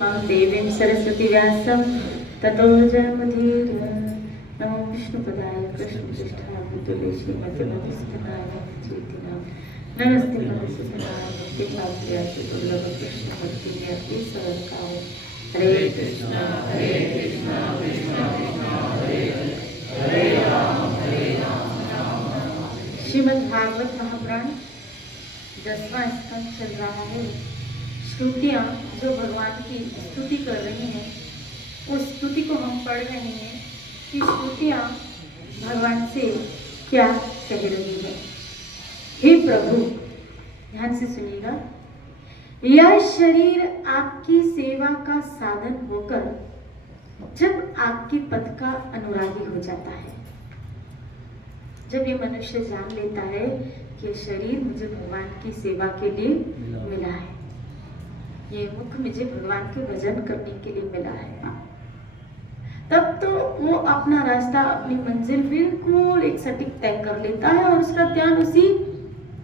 मां देवीं सरस्वती व्यासं ततो जयमुदीर। नमो विष्णुपदाय कृष्णपृष्ठाय भूतले श्रीमद्भक्तिसिद्धाय भक्तिवेदान्ताय नमस्ते मधुसूदनाय भक्तिभावप्रियाय दुर्लभकृष्णभक्तिव्याप्ति सरलकाय। हरे कृष्णा कृष्णा कृष्णा हरे हरे राम राम राम। श्रीमद् भागवत महापुराण 10वां स्कंद चल रहा है। श्रुतियाँ जो भगवान की स्तुति कर रही हैं, उस स्तुति को हम पढ़ रहे हैं कि श्रुतियाँ भगवान से क्या कह रही है। हे प्रभु, ध्यान से सुनिएगा, यह शरीर आपकी सेवा का साधन होकर जब आपके पद का अनुरागी हो जाता है, जब ये मनुष्य जान लेता है कि शरीर मुझे भगवान की सेवा के लिए मिला है, ये मुख मुझे भगवान के भजन करने के लिए मिला है, तब तो वो अपना रास्ता, अपनी मंजिल बिल्कुल एक सटीक तय कर लेता है और उसका ध्यान उसी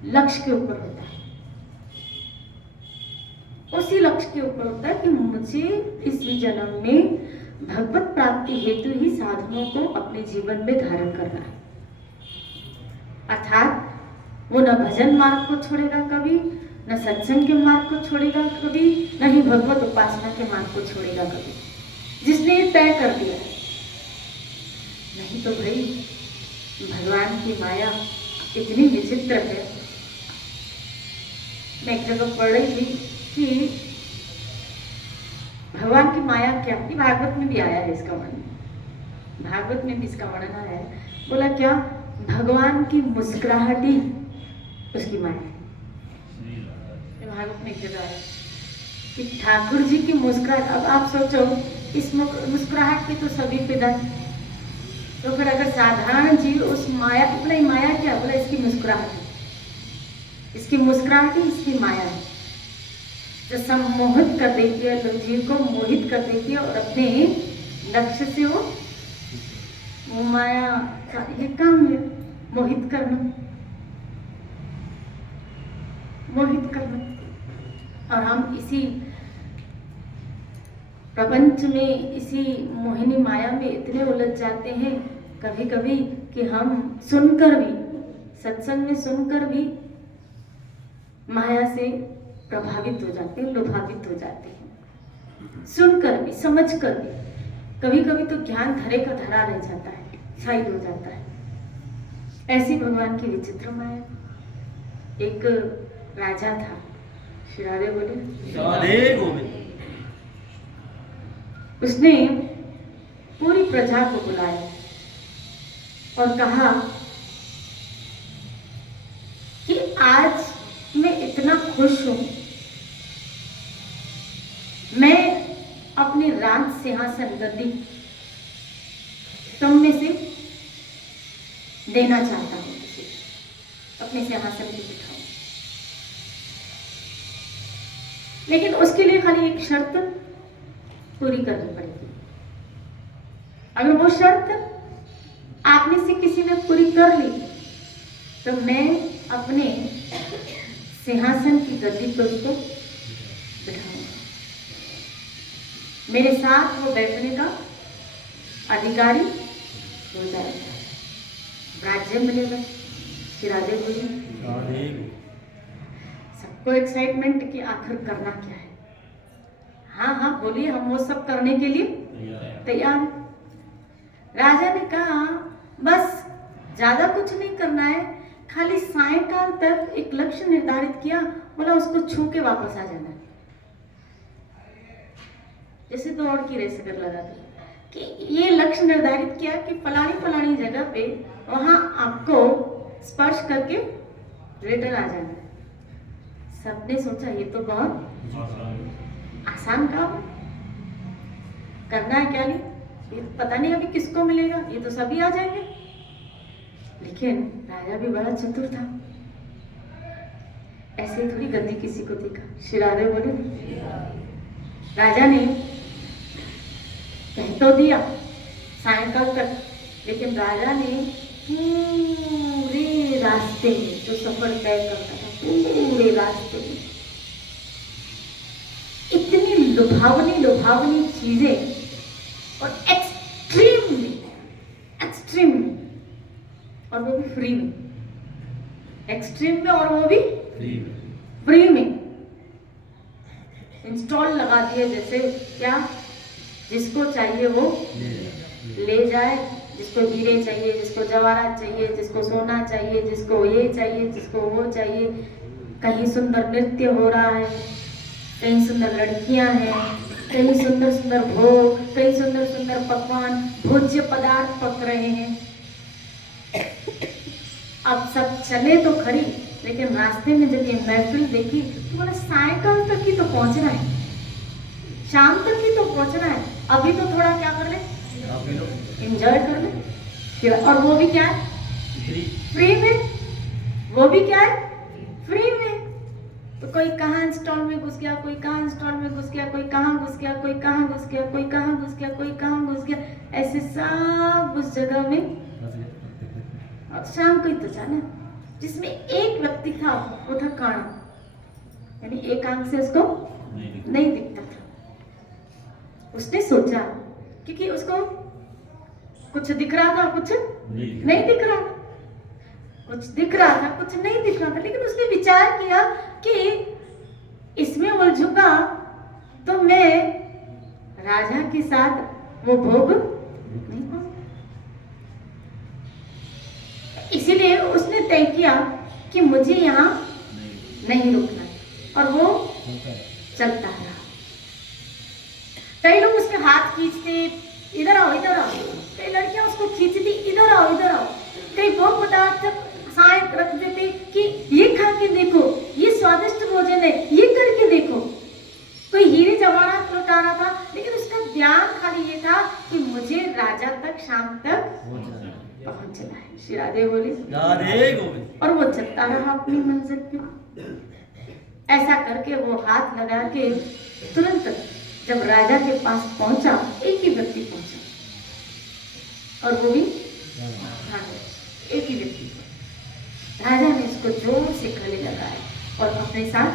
लक्ष्य के ऊपर होता है, उसी लक्ष्य के ऊपर होता है कि मुझे इस जन्म में भगवत प्राप्ति हेतु ही साधनों को अपने जीवन में धारण करना है। अर्थात वो न भजन मार्ग को छोड़ेगा कभी, न सत्संग के मार्ग को छोड़ेगा कभी, न ही भगवत उपासना के मार्ग को छोड़ेगा कभी, जिसने ये तय कर दिया है। नहीं तो भाई, भगवान की माया इतनी विचित्र है। मैं एक जगह पढ़ रही थी कि भगवान की माया क्या, ये भागवत में भी आया है, इसका वर्णन भागवत में भी इसका वर्णन आया है। बोला क्या, भगवान की मुस्कुराहट ही उसकी माया है। भागवत में एक जगह है कि ठाकुर जी की मुस्कुराहट, अब आप सोचो इस मुस्कुराहट पे तो सभी फिदा, तो फिर अगर साधारण जीव उस माया, बोला माया क्या, बोला इसकी मुस्कुराहट है, इसकी मुस्कुराहट ही इसकी माया है, जो सम्मोहित कर देती है, जीव को मोहित कर देती है और अपने लक्ष्य से वो माया का ये काम है, मोहित करना, मोहित करना। और हम इसी प्रपंच में, इसी मोहिनी माया में इतने उलझ जाते हैं कभी कभी कि हम सुनकर भी, सत्संग में सुनकर भी माया से प्रभावित हो जाते हैं, लुभावित हो जाते हैं, सुनकर भी, समझकर भी। कभी कभी तो ज्ञान धरे का धरा रह जाता है, साइड हो जाता है। ऐसी भगवान की विचित्र माया। एक राजा था, श्री राधे बोले, राधे गोविंद। उसने पूरी प्रजा को बुलाया और कहा कि आज मैं इतना खुश हूं, मैं अपनी राज सिंहासन गद्दी तुम में से देना चाहता हूं, अपने सिंहासन पे बिठाऊं, लेकिन उसके लिए खाली एक शर्त पूरी करनी पड़ेगी। अगर वो शर्त आप में से किसी ने पूरी कर ली तो मैं अपने सिंहासन की गद्दी पर उसको बिठाऊंगा, मेरे साथ वो बैठने का अधिकारी हो जाएगा, राज्य मिलेगा। श्री राधे बोली, सबको एक्साइटमेंट कि आखिर करना क्या है। हाँ हाँ बोलिए, हम वो सब करने के लिए तैयार हैं। राजा ने कहा बस ज्यादा कुछ नहीं करना है, खाली सायंकाल तक एक लक्ष्य निर्धारित किया, बोला उसको छू के वापस आ जाना है। जैसे दौड़ की रेस कर लगा था कि ये लक्ष्य निर्धारित किया कि फलानी फलानी जगह पे वहां आपको स्पर्श करके रिटर्न आ जाना है। सबने सोचा ये तो बहुत आसान काम है, करना है क्या नहीं, ये पता नहीं अभी किसको मिलेगा, ये तो सभी आ जाएंगे। लेकिन राजा भी बड़ा चतुर था, ऐसे थोड़ी गद्दी किसी को देखा। श्री राधे बोले, राजा ने कह तो दिया सायंकाल तक, लेकिन राजा ने पूरे रास्ते में जो सफर तय करता था, पूरे रास्ते में इतनी लुभावनी लुभावनी चीजें और एक्सट्रीम में और वो भी फ्री में, एक्सट्रीम में और वो भी फ्री में इंस्टॉल लगा दिए। जैसे क्या, जिसको चाहिए वो ले जाए, जिसको हीरे चाहिए, जिसको जवाहरात चाहिए, जिसको सोना चाहिए, जिसको ये चाहिए, जिसको वो चाहिए। कहीं सुंदर नृत्य हो रहा है, कहीं सुंदर लड़कियां हैं, कहीं सुंदर सुंदर भोग, कहीं सुंदर सुंदर पकवान, भोज्य पदार्थ पक रहे हैं। अब सब चले तो खरी, लेकिन रास्ते में जब ये महफिल देखी तो बोला सायकाल तक ही तो पहुंचना है, शाम तक ही तो पहुंचना है, अभी तो थोड़ा क्या कर ले, एंजॉय कर ले। और वो भी क्या है, फ्री में। वो भी क्या है, फ्री में। तो कोई कहाँ इंस्टॉल में घुस गया, कोई कहाँ इंस्टॉल में घुस गया, कोई कहाँ घुस गया, कोई कहाँ घुस गया, कोई कहाँ घुस गया, कोई कहाँ घुस गया, ऐसे सब उस जगह में। और शाम को ही तो जाना, जिसमें एक व्यक्ति था वो था काना, यानी एक आंख से उसको नहीं दिखता था। उसने सोचा, क्योंकि उसको कुछ दिख रहा था, कुछ नहीं दिख रहा था, कुछ दिख रहा था, कुछ नहीं दिख रहा था, लेकिन उसने विचार किया कि इसमें उलझूंगा तो मैं राजा के साथ वो भोग नहीं पाऊंगा। इसीलिए उसने तय किया कि मुझे यहाँ नहीं रुकना, और वो चलता रहा। कई लोग उसके हाथ खींचते, इधर आओ इधर आओ, कई लड़कियां उसको खींचती, इधर आओ इधर आओ, कई भोग पदार्थ साथ रख देते कि ये खा के देखो, ये स्वादिष्ट भोजन है, ये करके देखो। कोई हीरे जवाहरात लौटा रहा था, लेकिन उसका ध्यान खाली ये था कि मुझे राजा तक शाम तक पहुंचना है। श्री राधे बोली, और वो चलता रहा अपनी मंजिल पे। ऐसा करके वो हाथ लगा के तुरंत जब राजा के पास पहुंचा, एक ही व्यक्ति पहुंचा, और वो भी एक ही व्यक्ति। राजा ने इसको जोर से गले लगाया और अपने साथ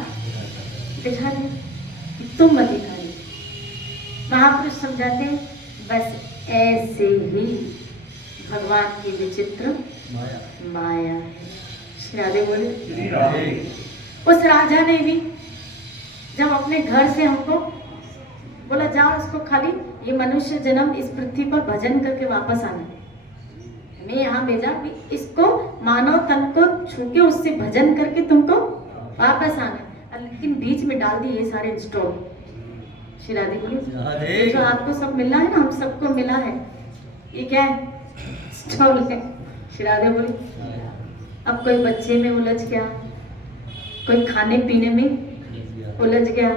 बिठा दिया कि तुम अधिकारी। महापुरुष समझाते हैं बस ऐसे ही भगवान की विचित्र माया है। श्री राधे बोले। उस राजा ने भी जब अपने घर से हमको बोला जाओ, उसको खाली ये मनुष्य जन्म इस पृथ्वी पर भजन करके वापस आना, मैं यहाँ भेजा भी इसको मानव तन को छू के उससे भजन करके तुमको वापस आना, लेकिन बीच में डाल दी ये सारे इंस्टॉल। श्री राधे बोली, जो आपको सब मिला है ना, हम सबको मिला है, ये क्या है, इंस्टॉल है। श्री राधे बोली, अब कोई बच्चे में उलझ गया, कोई खाने पीने में उलझ गया,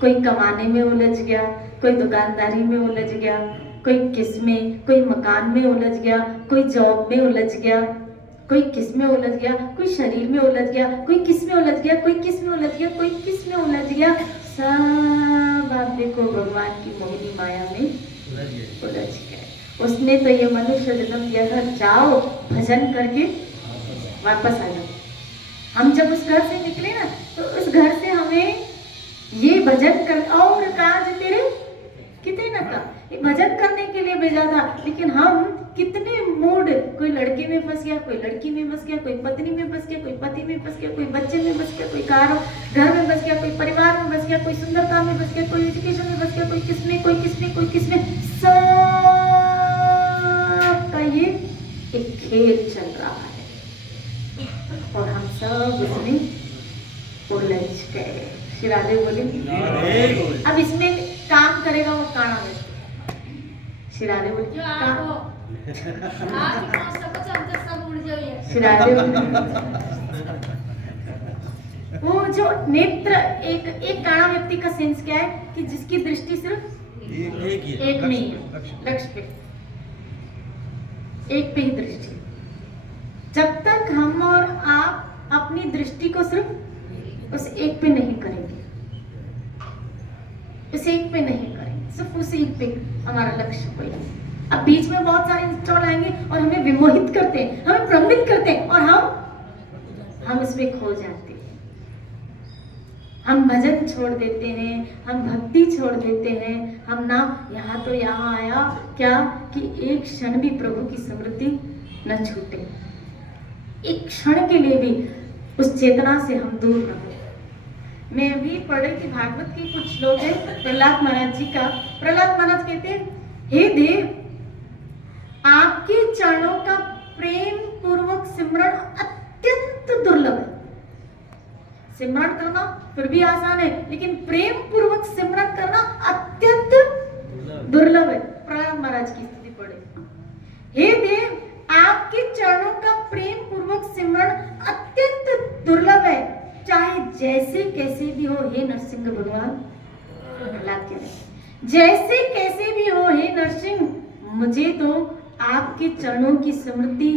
कोई कमाने में उलझ गया, कोई दुकानदारी में उलझ गया, कोई किस में, कोई मकान में उलझ गया, कोई जॉब में उलझ गया, कोई किस में उलझ गया, कोई शरीर में उलझ गया, कोई किस में उलझ गया, कोई किस में उलझ गया, कोई किस में उलझ गया। सब आप देखो भगवान की मोहिनी माया में उलझ गए। उसने तो ये मनुष्य जन्म दिया था, जाओ भजन करके वापस आ जाओ। हम जब उस घर से निकले ना, तो उस घर से हमें ये भजन कर, और कहा जो तेरे कितने न का ये भजन करने के लिए भेजा था, लेकिन हम कितने मूड, कोई लड़के में फंस गया, कोई लड़की में फंस गया, कोई पत्नी में फंस गया, कोई पति में फंस गया, कोई बच्चे में फंस गया, कोई घर में फंस गया, कोई परिवार में फंस गया, कोई सुंदरता में फंस गया, कोई एजुकेशन में फंस गया, कोई किसमें, कोई किसमें, कोई किसमें। सबका ये एक खेल चल रहा है और हम सब उसमें उलझ गए। श्री राधे बोले, अब इसमें काम करेगा वो काना व्यक्ति। श्री राधे बोले, श्री राधे बोले, वो जो नेत्र, एक काना व्यक्ति का सेंस क्या है कि जिसकी दृष्टि सिर्फ एक में ही है, लक्ष्य पे, एक पे ही दृष्टि। जब तक हम और आप अपनी दृष्टि को सिर्फ उस एक पे नहीं करेंगे, उस एक पे नहीं करेंगे, सिर्फ उस एक पे हमारा लक्ष्य कोई। अब बीच में बहुत सारे इंस्टॉल आएंगे और हमें विमोहित करते हैं, हमें भ्रमित करते हैं, और हम इसमें खो जाते हैं। हम भजन छोड़ देते हैं, हम भक्ति छोड़ देते हैं, हम नाम यहाँ तो यहाँ आया क्या कि एक क्षण भी प्रभु की स्मृति न छूटे, एक क्षण के लिए भी उस चेतना से हम दूर न हो। मैं भी पढ़ रही थी भागवत के कुछ लोग हैं, प्रहलाद महाराज जी का। प्रहलाद महाराज कहते हैं, हे देव, आपके चरणों का प्रेम पूर्वक सिमरण अत्यंत दुर्लभ है। सिमरण करना फिर भी आसान है, लेकिन प्रेम पूर्वक सिमरण करना अत्यंत दुर्लभ है। प्रहलाद महाराज की स्थिति पढ़े, हे देव, आपके चरणों का प्रेम पूर्वक सिमरण अत्यंत दुर्लभ है, चाहे जैसे कैसे भी हो हे नरसिंह भगवान। प्रहलाद कह रहे, जैसे कैसे भी हो हे नरसिंह, मुझे तो आपके चरणों की स्मृति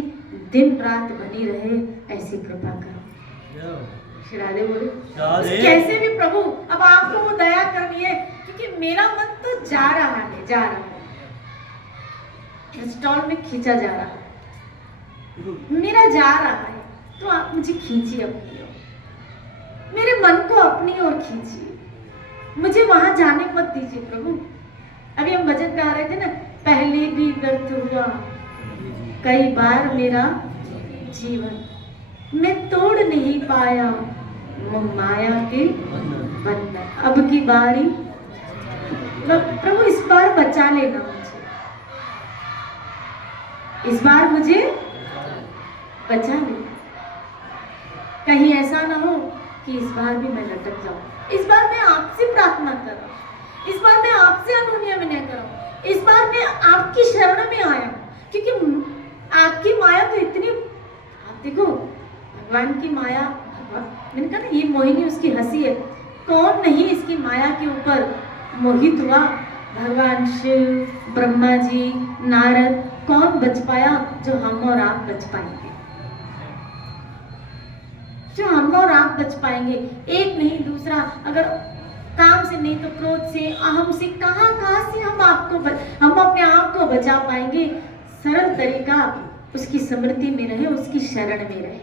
दिन रात बनी रहे, ऐसी कृपा करो। श्री राधे बोले, कैसे भी प्रभु अब आपको वो दया करनी है, क्योंकि मेरा मन तो जा रहा है, जा रहा है, स्टॉल में खींचा जा रहा है, मेरा जा रहा है, तो आप मुझे खींचिए अपनी ओर, मेरे मन को अपनी ओर खींचिए, मुझे वहां जाने मत दीजिए प्रभु। अभी हम भजन गा रहे थे ना, पहले भी व्यर्थ हुआ कई बार मेरा जीवन, मैं तोड़ नहीं पाया मोह माया के बंधन, अब की बारी प्रभु इस बार बचा लेना मुझे, इस बार मुझे बचा लेना, कहीं ऐसा ना हो कि इस बार भी मैं लटक जाऊं। इस बार मैं आपसे प्रार्थना कर रहा हूं, इस बार मैं आपसे अनुनय विनय कर रहा हूं, इस बार मैं आपकी शरण में आया हूं, क्योंकि आपकी माया तो इतनी, आप देखो भगवान की माया, मैंने कहा ना ये मोहिनी उसकी हंसी है, कौन नहीं इसकी माया के ऊपर मोहित हुआ। भगवान शिव, ब्रह्मा जी, नारद, कौन बच पाया जो हम और आप बच पाएंगे, जो हम और आप बच पाएंगे। एक नहीं दूसरा, अगर काम से नहीं तो क्रोध से, अहम से, कहां से हम अपने आप को बचा पाएंगे। सरल तरीका उसकी स्मृति में रहे, उसकी शरण में रहे।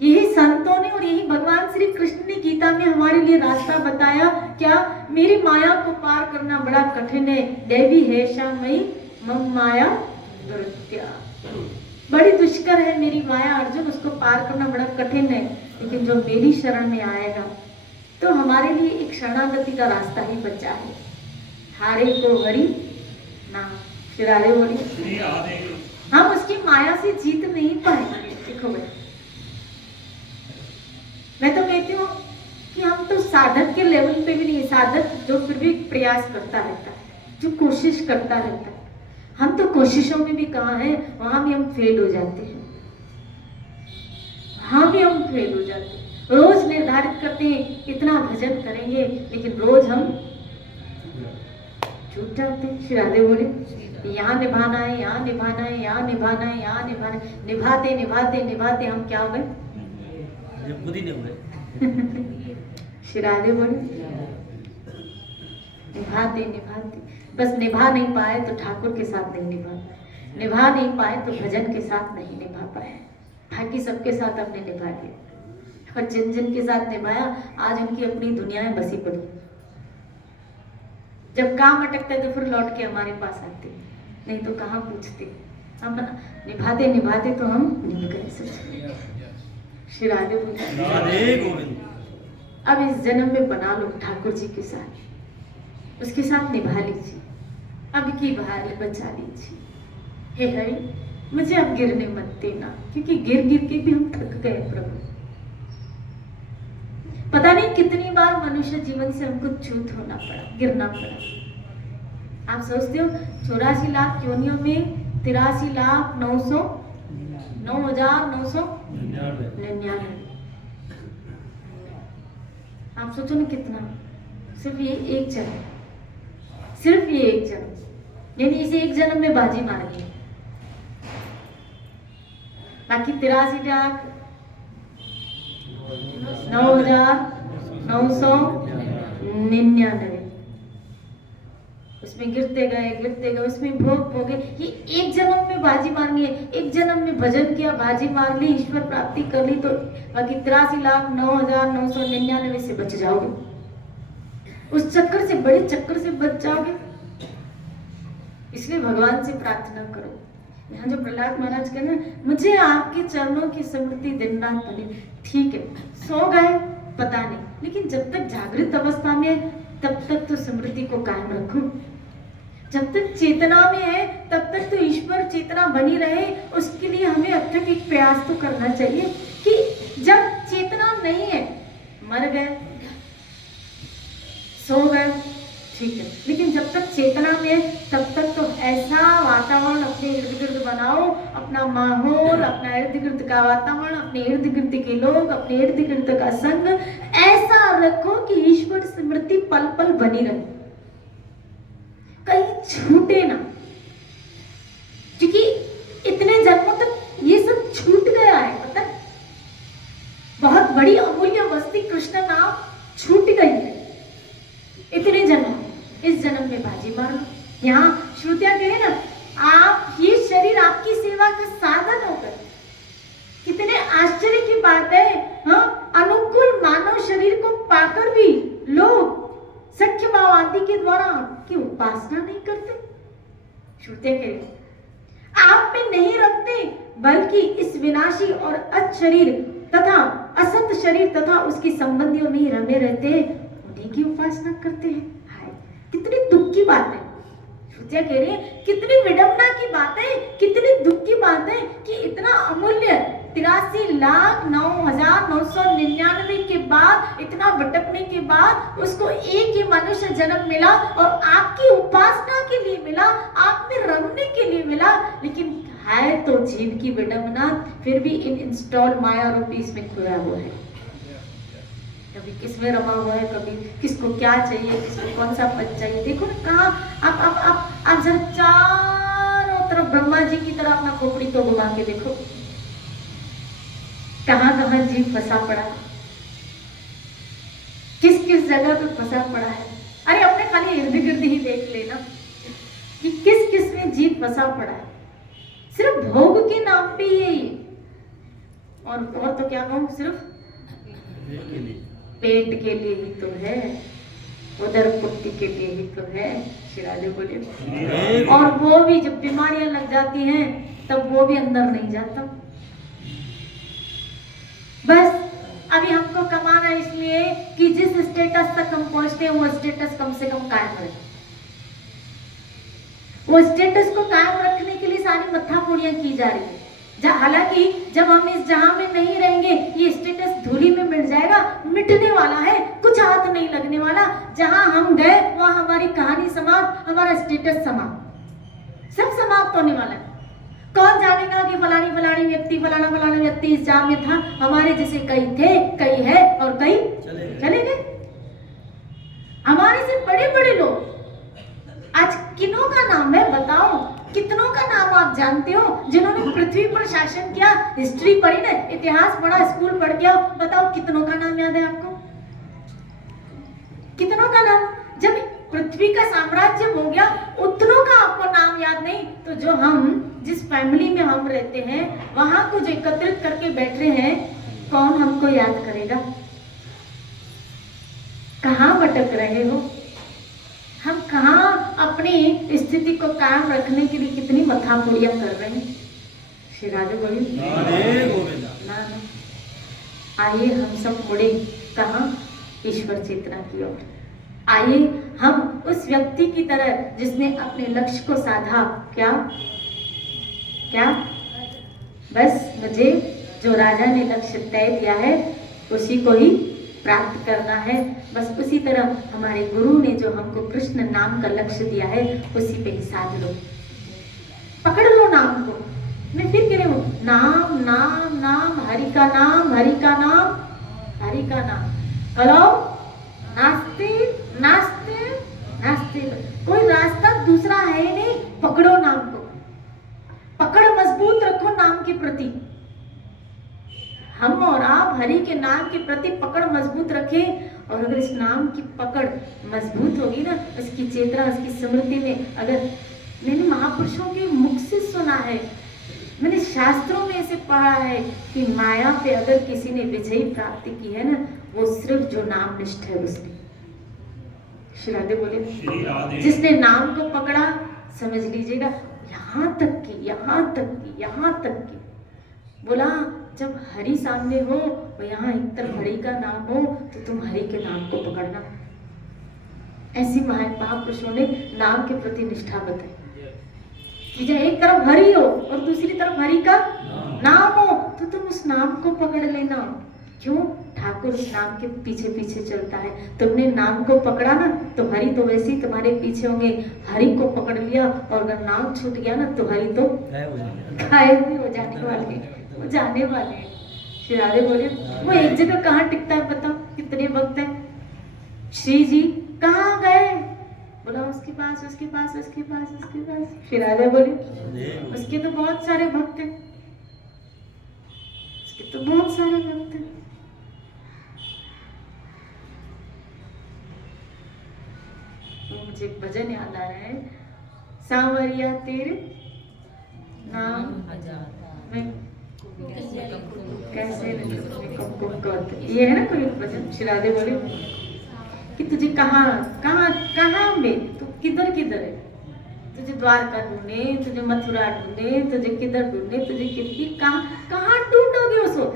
यही संतों ने और यही भगवान श्री कृष्ण ने गीता में हमारे लिए रास्ता बताया, क्या, मेरी माया को पार करना बड़ा कठिन है, देवी है श्यामयी मम माया दुर्त्या, बड़ी दुष्कर है मेरी माया अर्जुन, उसको पार करना बड़ा कठिन है, लेकिन जो मेरी शरण में आएगा तो हमारे लिए एक शरणागति का रास्ता ही बचा है। हारे को हरि नाम, श्री राधे बोली, हम उसकी माया से जीत नहीं पाएंगे। देखो भाई, मैं तो कहती हूँ कि हम तो साधक के लेवल पे भी नहीं, साधक जो फिर भी प्रयास करता रहता है, जो कोशिश करता रहता है, हम तो कोशिशों में भी कहाँ हैं, वहां भी हम फेल हो जाते हैं, वहां भी हम फेल हो जाते हैं। रोज निर्धारित करते हैं इतना भजन करेंगे, लेकिन रोज हम छूट जाते हैं। श्री राधे बोले, यहाँ निभाना है, यहाँ निभाना है, यहाँ निभाना है, यहाँ निभाना है, निभाते निभाते निभाते हम क्या हो गए, खुद ही नहीं हुए। श्री राधे बोले, निभाते निभाते, बस निभा नहीं पाए तो ठाकुर के साथ नहीं निभा पाए, निभा नहीं पाए तो भजन के साथ नहीं निभा पाए, बाकी सबके साथ हमने निभा लिया, और जिन जिन के साथ निभाया आज उनकी अपनी दुनिया में बसी पड़ी। जब काम अटकता है तो फिर लौट के हमारे पास आते, नहीं तो कहाँ पूछते। हम निभाते निभाते तो हम निभ गए सच। श्री राधे गोविंद, अब इस जन्म में बना लो ठाकुर जी के साथ, उसके साथ निभा लीजिए, अब की बार बचा लीजिए। हे हरि, मुझे अब गिरने मत देना, क्योंकि गिर गिर के भी हम थक गए प्रभु। पता नहीं कितनी बार मनुष्य जीवन से हमको च्युत होना पड़ा, गिरना पड़ा। आप सोचते हो 84 लाख योनियों में 83,09,999। आप सोचो ना कितना, सिर्फ ये एक जन्म, सिर्फ ये एक जन्म, यानी इसे एक जन्म में बाजी मार गई। बाकी 83,09,999 उसमें गिरते गए, उसमें भोग भोगे। ये एक जन्म में बाजी मारनी है, एक जन्म में भजन किया, बाजी मार ली, ईश्वर प्राप्ति कर ली, तो बाकी 83,09,999 से बच जाओगे। उस चक्कर से, बड़े चक्कर से बच जाओगे। इसलिए भगवान से प्रार्थना करो। यहाँ जो प्रहलाद महाराज कहते हैं, मुझे आपके चरणों की स्मृति दिन रात बनी। ठीक है, सो गए पता नहीं, लेकिन जब तक जागृत अवस्था में है तब तक तो स्मृति को कायम रखो। जब तक चेतना में है तब तक तो ईश्वर चेतना बनी रहे। उसके लिए हमें अब तक एक प्रयास तो करना चाहिए कि जब चेतना नहीं है, मर गए, सो गए, ठीक है, लेकिन जब तक चेतना में है तब तक तो ऐसा वातावरण अपने इर्द गिर्द बनाओ, अपना माहौल, अपना इर्द गिर्द का वातावरण, अपने इर्द गिर्द के लोग, अपने इर्द गिर्द का संग ऐसा रखो कि ईश्वर स्मृति पल पल बनी रहे, कहीं छूटे ना। क्योंकि इतने जन्मों तक ये सब छूट गया है, पता है? बहुत बड़ी अमूल्य वस्तु कृष्ण नाम छूट गई है इतने जन्म। इस जन्म में बाजी मार लो। यहाँ श्रुतियां कहे ना, आप ये शरीर आपकी सेवा का साधन होकर, कितने आश्चर्य की बात है। हाँ, अनुकूल मानव शरीर को पाकर भी लोग सख्य भाव आदि के द्वारा आपकी उपासना नहीं करते। श्रुतियां कह रही, आप में नहीं रखते, बल्कि इस विनाशी और अच शरीर तथा असत शरीर तथा उसके संबंधियों में ही रमे रहते, उन्हीं की उपासना करते हैं। हाय, कितनी दुख की बात है। श्रुतियां कह रही है, कितनी विडंबना की बात है, कितनी दुख की बात है कि इतना अमूल्य 83,09,999 के बाद, इतना भटकने के बाद उसको एक ही मनुष्य जन्म मिला और आपकी उपासना के लिए मिला, आप में रमने के लिए मिला। लेकिन है तो जीव की विडंबना, फिर भी इन इंस्टॉल माया रूपी इसमें खोया हुआ है। कभी किसमें रमा हुआ है, कभी किसको क्या चाहिए, किसको कौन सा पद चाहिए। देखो ना कहाँ आप जरा चारों तरफ ब्रह्मा जी की तरह अपना खोपड़ी तो घुमा के देखो, कहाँ कहाँ जीव फंसा पड़ा है, किस किस जगह पे फंसा पड़ा है। अरे अपने खाली इर्द गिर्द ही देख लेना कि किस किस में जीव फंसा पड़ा है। सिर्फ भोग के नाम पे ये, और तो क्या कहूँ, सिर्फ पेट के लिए ही तो है, उधर पुट्टी के लिए ही तो है। शिराजे बोले, और वो भी जब बीमारियां लग जाती हैं तब वो भी अंदर नहीं जाता। बस अभी हमको कमाना इसलिए कि जिस स्टेटस तक हम पहुंचते हैं वो स्टेटस कम से कम कायम रहे। वो स्टेटस को कायम रखने के लिए सारी मत्थाफोड़ियां की जा रही है। हालांकि जब हम इस जहां में नहीं रहेंगे, ये स्टेटस धूली में मिट जाएगा, मिटने वाला है, कुछ हाथ नहीं लगने वाला। जहां हम गए वहां हमारी कहानी समाप्त, हमारा स्टेटस समाप्त, सब समाप्त होने वाला है। कौन जानेगा कि फलानी फलानी व्यक्ति, फलाना फलाना व्यक्ति इस जहां में था, हमारे जैसे कई थे, कई है और कई चले गए। हमारे से बड़े बड़े लोग आज किन्हों का नाम है बताओ, कितनों का नाम आप जानते हो जिन्होंने पृथ्वी पर शासन किया? हिस्ट्री पढ़ी ना, इतिहास पढ़ा, स्कूल पढ़ के आओ, बताओ कितनों का नाम याद है आपको? कितनों का नाम? जब पृथ्वी का साम्राज्य हो गया उतनों का आपको नाम याद नहीं, तो जो हम जिस फैमिली में हम रहते हैं वहां को जो एकत्रित करके बैठ रहे हैं, कौन हमको याद करेगा? कहाँ भटक रहे हो? हम कहाँ अपनी स्थिति को कायम रखने के लिए कितनी मत्थाफोड़ियां कर रहे हैं। श्री राजू बोली ना, आइए हम सब मुड़े कहाँ? ईश्वर चेतना की ओर। आइए हम उस व्यक्ति की तरह जिसने अपने लक्ष्य को साधा। क्या क्या? बस मुझे जो राजा ने लक्ष्य तय दिया है उसी को ही प्राप्त करना है। बस उसी तरह हमारे गुरु ने जो हमको कृष्ण नाम का लक्ष्य दिया है उसी पे ही साध लो, पकड़ लो नाम को। मैं फिर कह रही हूँ, नाम नाम नाम, हरि का नाम, हरि का नाम, हरि का नाम। हेलो, नाचते नाचते नाचते, कोई रास्ता दूसरा है ही नहीं। पकड़ो नाम को, पकड़ मजबूत रखो नाम के प्रति। हम और आप हरि के नाम के प्रति पकड़ मजबूत रखें और अगर इस नाम की पकड़ मजबूत होगी ना, उसकी चेतना, उसकी स्मृति में, अगर मैंने महापुरुषों के मुख से सुना है, मैंने शास्त्रों में ऐसे पढ़ा है कि माया पे अगर किसी ने विजयी प्राप्ति की है ना, वो सिर्फ जो नाम निष्ठ है उसने। श्री राधे बोले, जिसने नाम को पकड़ा, समझ लीजिएगा यहाँ तक की बोला, जब हरि सामने हो और यहाँ एक तरफ हरि का नाम हो तो तुम हरि के नाम को पकड़ना। ऐसी महापुरुषों ने नाम के प्रति निष्ठा बताई कि जब एक तरफ हरि हो और दूसरी तरफ हरि का नाम हो तो तुम उस नाम को पकड़ लेना। क्यों? ठाकुर उस नाम के पीछे पीछे चलता है। तुमने नाम को पकड़ा ना तो हरि तो वैसे ही तुम्हारे पीछे होंगे। हरि को पकड़ लिया और अगर नाम छूट गया ना तो हरि तो गायब भी हो जाने वाले, वो जाने वाले हैं। श्री राधे बोले, वो एक जगह कहाँ टिकता है बताओ? कितने भक्त हैं? श्री जी कहाँ गए? बोला उसके पास। श्री राधे बोले, उसके तो बहुत सारे भक्त हैं, तो मुझे एक भजन याद आ रहा है, सांवरिया तेरे नाम में कैसे ये है ना कोई भजन। श्री राधे बोले कि तुझे कहाँ में, तू किधर है, तुझे द्वारका ढूंढे, तुझे मथुरा ढूंढे, तुझे किधर ढूंढे, तुझे कितनी कहाँ ढूंढोगे उसको?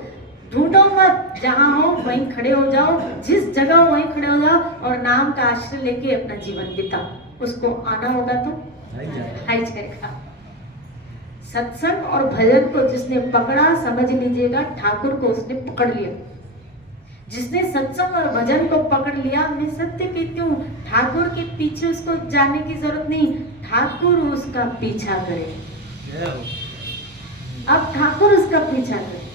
ढूंढो मत, जहाँ हो वहीं खड़े हो जाओ, जिस जगह हो वहीं खड़े हो जाओ और नाम का आश्रय लेके अपना जीवन बिताओ। उसको आना होगा तो आई जाएगा। सत्संग और भजन को जिसने पकड़ा, समझ लीजिएगा ठाकुर को उसने पकड़ लिया। जिसने सत्संग और भजन को पकड़ लिया, मैं सत्य कहती हूँ, ठाकुर के पीछे उसको जाने की जरूरत नहीं, ठाकुर उसका पीछा करे। अब ठाकुर उसका पीछा करे।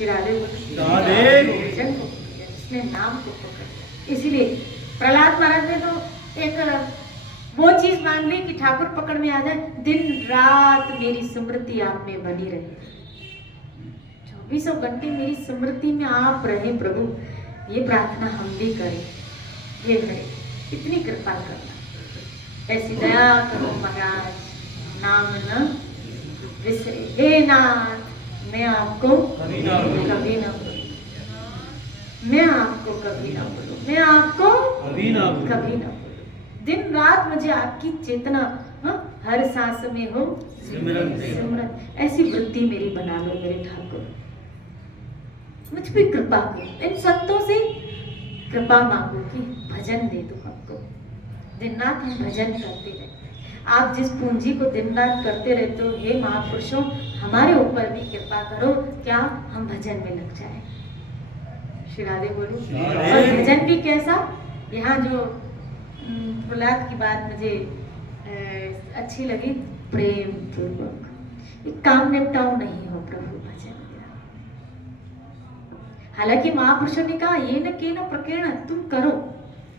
भजन को जिसने नाम को पकड़, इसीलिए प्रहलाद महाराज ने तो एक वो चीज मांग ली कि ठाकुर पकड़ में आ जाए, दिन रात मेरी स्मृति आप में बनी रहे, 24 घंटे मेरी स्मृति में आप रहे प्रभु। ये प्रार्थना हम भी करें, ये करें, इतनी कृपा करना, ऐसी दया करो महाराज, नाम न विसरे। हे नाथ, मैं आपको कभी ना भूलूं, मैं आपको कभी ना भूलूं, मैं आपको कभी ना भूलूं। दिन रात मुझे आपकी चेतना हर सांस में हो सिमरन। ऐसी वृत्ति मेरी बना लो मेरे ठाकुर, मुझ पे कृपा करो। इन संतों से कृपा मांगो कि भजन दे दो हमको। दिन रात हम भजन करते रहते। आप जिस पूंजी को दिन रात करते रहते हो, हे महापुरुषों, हमारे ऊपर भी कृपा करो, क्या हम भजन में लग जाए। श्री राधे बोलो। और भजन भी कैसा? यहाँ जो प्रहलाद की बात मुझे अच्छी लगी, प्रेम पूर्वक, काम निपटाओ नहीं हो प्रभु भजन। हालांकि महापुरुषों ने कहा ये न के न प्रकीर्ण, तुम करो,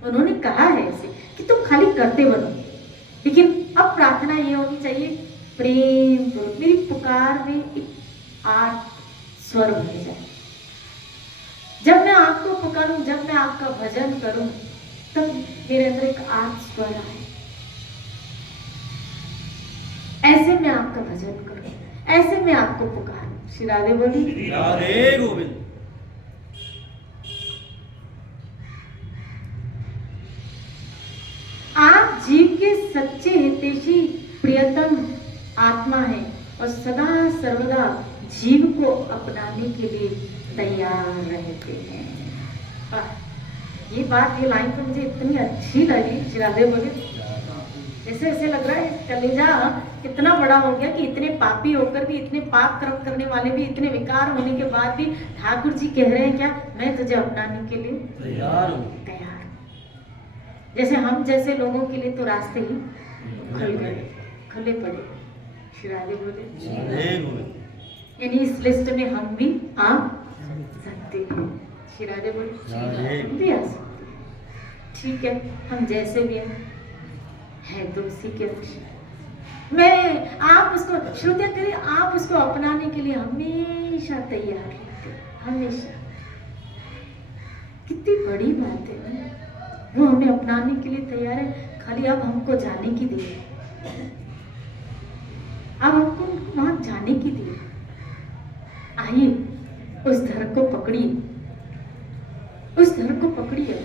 उन्होंने कहा है ऐसे कि तुम खाली करते बनो, लेकिन अब प्रार्थना ये होनी चाहिए प्रेम पूर्वक, मेरी पुकार में एक आर्त स्वर बन जाए। जब मैं आपको पुकारूं, जब मैं आपका भजन करूं, तब मेरे अंदर एक आर्त स्वर आए, ऐसे मैं आपका भजन करूं, ऐसे मैं आपको पुकारूं। श्री राधे बोली। श्री राधे गोविंद। आप जीव के सच्चे हितैषी प्रियतम आत्मा है और सदा सर्वदा जीव को अपनाने के लिए तैयार रहते हैं। ये बात, ये लाइन तो मुझे इतनी अच्छी लगी। श्री राधे बोले, जैसे ऐसे लग रहा है कलेजा इतना बड़ा हो गया कि इतने पापी होकर भी, इतने पाप कर्म करने वाले भी, इतने विकार होने के बाद भी ठाकुर जी कह रहे हैं क्या, मैं तुझे अपनाने के लिए तैयार हूँ। जैसे हम जैसे लोगों के लिए तो रास्ते ही खुले पड़े। श्री राधे बोले, यानी इस लिस्ट में हम भी आ सकते हैं। श्री राधे बोले, हम भी आ सकते हैं। ठीक है, हम जैसे भी हैं तो उसी के अंश। मैं आप उसको श्रुति करिए, आप उसको अपनाने के लिए हमेशा तैयार रहते, हमेशा। कितनी बड़ी बात है ना, वो हमें अपनाने के लिए तैयार है, खाली अब हमको जाने की देर है, अब हमको वहां जाने की देर है। आइए उस धर को पकड़िए, उस धर को पकड़िए,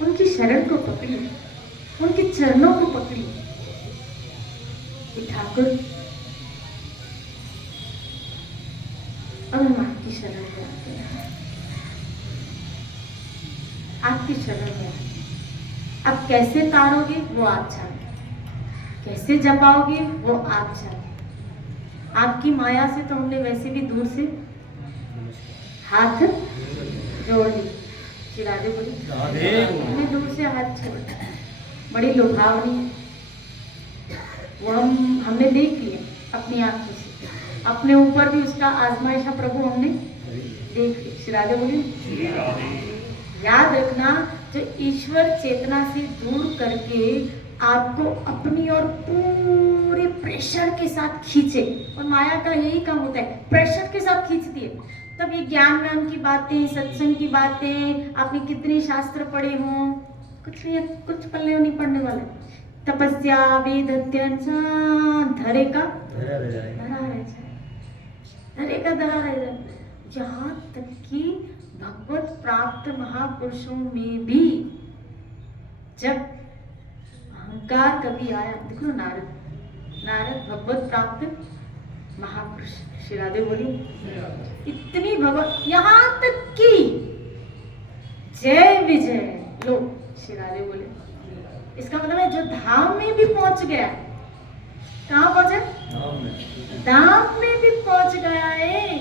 उनकी शरण को पकड़िए, उनके चरणों को पकड़िए। ठाकुर अब हम आपकी शरण में आते हैं, आपकी शरण में आते हैं। अब कैसे तारोगे वो आप जाने, कैसे जपाओगे वो आप जाने। आपकी माया से तो हमने वैसे भी दूर से हाथ जोड़ ली। श्री राधे बोली, हमने दूर से हाथ छोड़, बड़ी लुभावनी वो हमने देख लिया अपनी आंखों से, अपने ऊपर भी उसका आजमाइशा प्रभु हमने देख ली। श्री राधे बोली, याद रखना, जो ईश्वर चेतना से दूर करके आपको अपनी और पूरे प्रेशर के साथ खींचे, और माया का यही काम होता है, प्रेशर के साथ खींचती है। तब ये ज्ञान व्यान की बातें, सत्संग की बातें, आपने कितने शास्त्र पढ़े हों, कुछ नहीं, कुछ पल्ले नहीं पढ़ने वाले। तपस्या वेद अध्ययन धरे का धरा रह जाए, धरे का धरा रह जाए। यहाँ तक कि भगवत प्राप्त महापुरुषों में भी जब अहंकार कभी आया, देखो नारद भगवत प्राप्त महापुरुष। श्री राधे बोली, इतनी भगवत, यहाँ तक कि जय विजय लो। श्री राधे बोले, इसका मतलब है जो धाम में भी पहुंच गया, कहाँ पहुंचा, धाम में भी पहुंच गया है,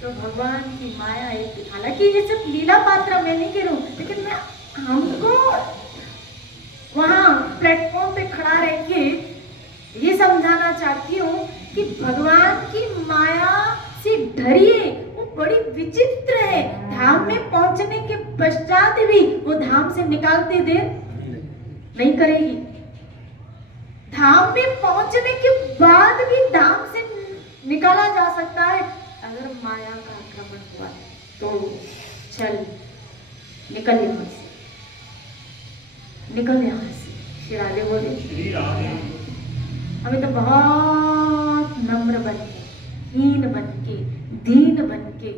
तो भगवान की माया है। हालांकि ये सब लीला पात्र मैं नहीं कह रहा हूं, लेकिन मैं हमको वहां प्लेटफॉर्म पे खड़ा रह के ये समझाना चाहती हूँ कि भगवान की माया से डरिए, वो बड़ी विचित्र है। धाम में पहुंचने के पश्चात भी वो धाम से निकालते देर नहीं करेगी। धाम में पहुंचने के बाद भी धाम से निकाला जा सकता है अगर माया का आक्रमण हुआ तो। चल निकल यहाँ से, निकल यहाँ से। श्री राधे बोले, हमें तो बहुत नम्र बन के, हीन बन के, दीन बन के,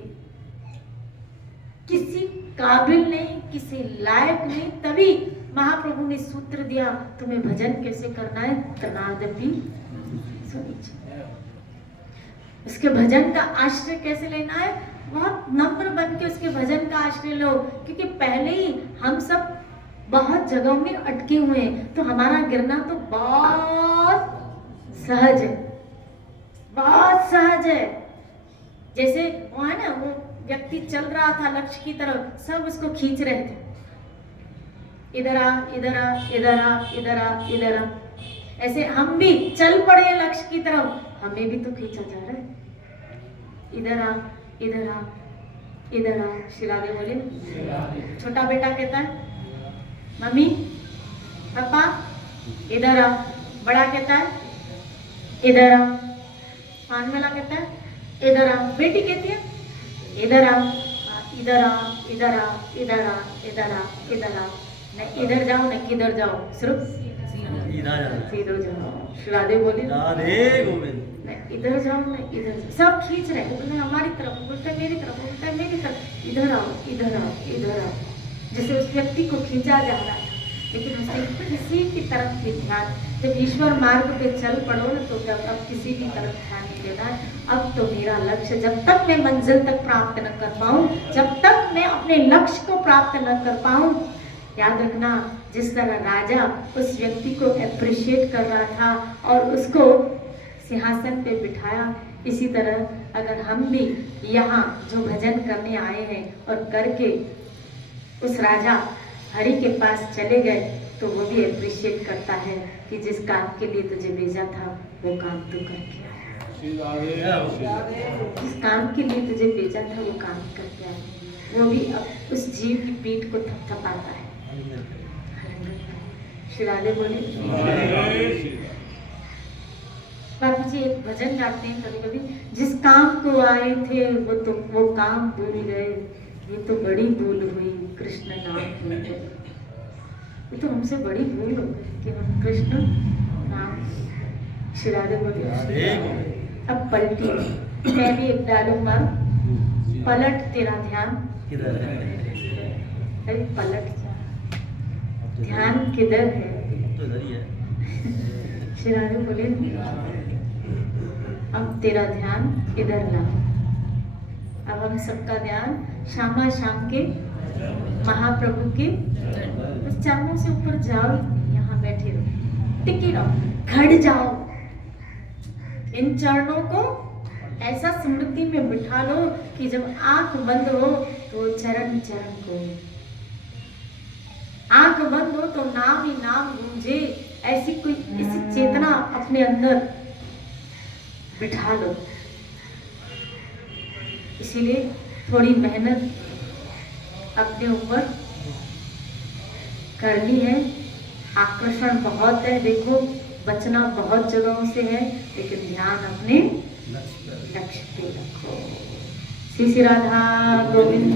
किसी काबिल नहीं, किसी लायक नहीं, तभी महाप्रभु ने सूत्र दिया, तुम्हें भजन कैसे करना है, तनादपि सुनिच। उसके भजन का आश्रय कैसे लेना है, बहुत नम्र बन के उसके भजन का आश्रय लो। क्योंकि पहले ही हम सब बहुत जगहों में अटके हुए हैं, तो हमारा गिरना तो बहुत सहज है, बहुत सहज है। जैसे वो है ना, वो व्यक्ति चल रहा था लक्ष्य की तरफ, सब उसको खींच रहे थे, इधर आ, इधर आ, इधर आ, इधर आ, इधर आ। ऐसे हम भी चल पड़े लक्ष्य की तरफ, हमें भी तो खींचा जा रहा है, इधर आ, इधर आ, इधर आ। श्री राधे बोले, छोटा बेटा कहता है मम्मी पापा इधर आ, बड़ा कहता है इधर आ, पान वाला कहता है इधर आ, बेटी कहती है इधर आ, इधर आ, इधर आ, इधर आ, इधर आ, इधर आ। न इधर जाओ न किधर जाओ, सिर्फ सीधो जाओ। श्री राधे बोले, राधे गोविंद, न इधर जाओ न इधर, सब खींच रहे, बोलते हमारी तरफ, बोलते मेरी तरफ, बोलते मेरी तरफ, इधर आओ, इधर आओ, इधर आओ। जैसे उस व्यक्ति को खींचा जा रहा है, लेकिन उसने किसी की तरफ भी ध्यान, जब ईश्वर मार्ग पे चल पड़ो ना, तो जब अब किसी भी तरफ ध्यान नहीं देना है। अब तो मेरा लक्ष्य, जब तक मैं मंजिल तक प्राप्त न कर पाऊं, जब तक मैं अपने लक्ष्य को प्राप्त न कर पाऊं, याद रखना, जिस तरह राजा उस व्यक्ति को अप्रिशिएट कर रहा था और उसको सिंहासन पे बिठाया, इसी तरह अगर हम भी यहाँ जो भजन करने आए हैं और करके उस राजा हरि के पास चले गए, तो वो भी अप्रिशिएट करता है कि जिस काम के लिए तुझे भेजा था वो काम तू करके आया, जिस काम के लिए तुझे भेजा था वो काम करके आया। वो भी अब उस जीव की पीठ को थपथपाता है। श्री राधे बोले, बापू जी एक भजन गाते हैं कभी कभी, जिस काम को आए थे वो काम भूल गए, ये तो बड़ी भूल हुई कृष्ण नाम की, ये तो हमसे बड़ी भूल हो गई कि हम कृष्ण नाम। श्री राधे बोले अब पलटी, मैं भी एक डालूंगा, पलट तेरा ध्यान किधर है? अरे पलट जा, ध्यान किधर है? तो इधर ही है। श्री राधे बोले अब तेरा ध्यान इधर ला। अब हम सबका ध्यान श्यामा श्याम के महाप्रभु के बस चरणों से ऊपर जाओ, यहाँ बैठे रहो, टिके रहो, खड़ जाओ, इन चरणों को ऐसा स्मृति में बिठा लो कि जब आंख बंद हो तो चरण चरण को, आंख बंद हो तो नाम ही नाम गूंजे, ऐसी कोई ऐसी चेतना अपने अंदर बिठा लो। इसीलिए थोड़ी मेहनत अपने ऊपर करनी है। आकर्षण बहुत है, देखो बचना बहुत जगहों से है, लेकिन ध्यान अपने लक्ष्य पे रखो। श्री राधा गोविंद।